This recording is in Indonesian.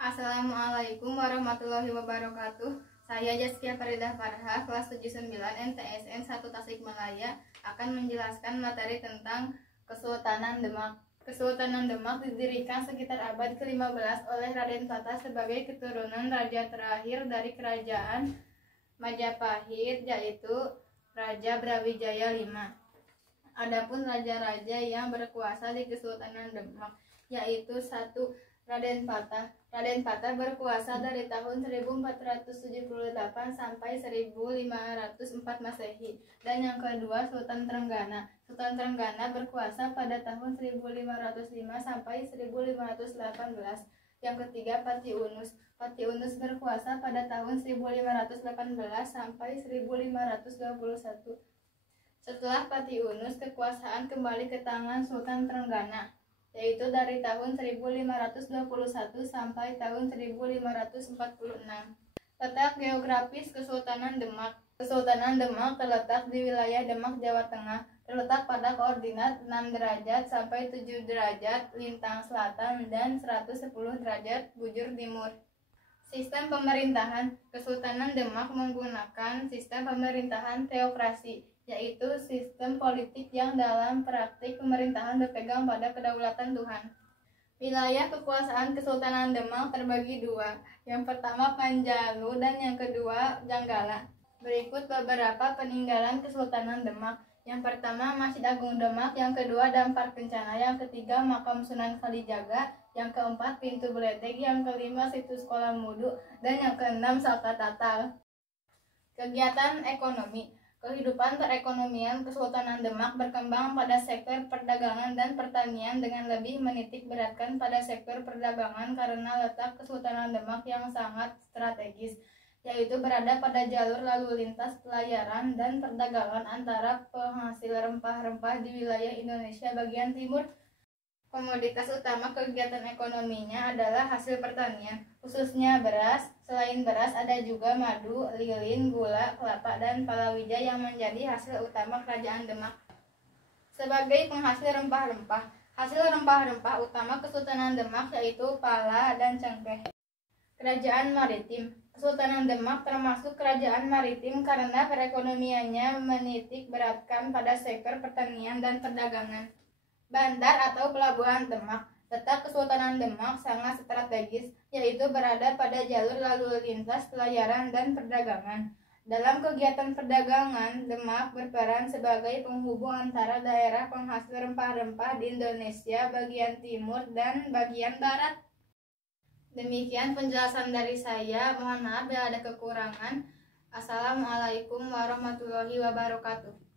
Assalamualaikum warahmatullahi wabarakatuh. Saya Jaskia Faridah Farha, kelas 79 NTSN 1 Tasikmalaya, akan menjelaskan materi tentang Kesultanan Demak. Kesultanan Demak didirikan sekitar abad ke-15 oleh Raden Patah sebagai keturunan raja terakhir dari kerajaan Majapahit, yaitu Raja Brawijaya V. Adapun raja-raja yang berkuasa di Kesultanan Demak yaitu 1. Raden Patah. Raden Patah berkuasa dari tahun 1478 sampai 1504 Masehi. Dan yang kedua Sultan Trenggana. Sultan Trenggana berkuasa pada tahun 1505 sampai 1518. Yang ketiga Pati Unus. Pati Unus berkuasa pada tahun 1518 sampai 1521. Setelah Pati Unus, kekuasaan kembali ke tangan Sultan Trenggana, yaitu dari tahun 1521 sampai tahun 1546. Letak geografis Kesultanan Demak. Kesultanan Demak terletak di wilayah Demak, Jawa Tengah, terletak pada koordinat 6 derajat sampai 7 derajat lintang selatan dan 110 derajat bujur timur. Sistem pemerintahan. Kesultanan Demak menggunakan sistem pemerintahan teokrasi, yaitu sistem politik yang dalam praktik pemerintahan berpegang pada kedaulatan Tuhan. Wilayah kekuasaan Kesultanan Demak terbagi dua, yang pertama Panjalu dan yang kedua Janggala. Berikut beberapa peninggalan Kesultanan Demak. Yang pertama Masjid Agung Demak, yang kedua Dampar Kencana, yang ketiga Makam Sunan Kalijaga, yang keempat Pintu Beledeg, yang kelima Situs Sekolah Mudu, dan yang keenam Saka Tatal. Kegiatan ekonomi. Kehidupan perekonomian Kesultanan Demak berkembang pada sektor perdagangan dan pertanian dengan lebih menitik beratkan pada sektor perdagangan karena letak Kesultanan Demak yang sangat strategis, yaitu berada pada jalur lalu lintas pelayaran dan perdagangan antara penghasil rempah-rempah di wilayah Indonesia bagian timur. Komoditas utama kegiatan ekonominya adalah hasil pertanian, khususnya beras. Selain beras ada juga madu, lilin, gula, kelapa, dan palawija yang menjadi hasil utama kerajaan Demak. Sebagai penghasil rempah-rempah, hasil rempah-rempah utama Kesultanan Demak yaitu pala dan cengkeh. Kerajaan maritim. Kesultanan Demak termasuk kerajaan maritim karena perekonomiannya menitik beratkan pada sektor pertanian dan perdagangan. Bandar atau Pelabuhan Demak. Letak Kesultanan Demak sangat strategis, yaitu berada pada jalur lalu lintas pelayaran dan perdagangan. Dalam kegiatan perdagangan, Demak berperan sebagai penghubung antara daerah penghasil rempah-rempah di Indonesia bagian timur dan bagian barat. Demikian penjelasan dari saya. Mohon maaf bila ada kekurangan. Assalamualaikum warahmatullahi wabarakatuh.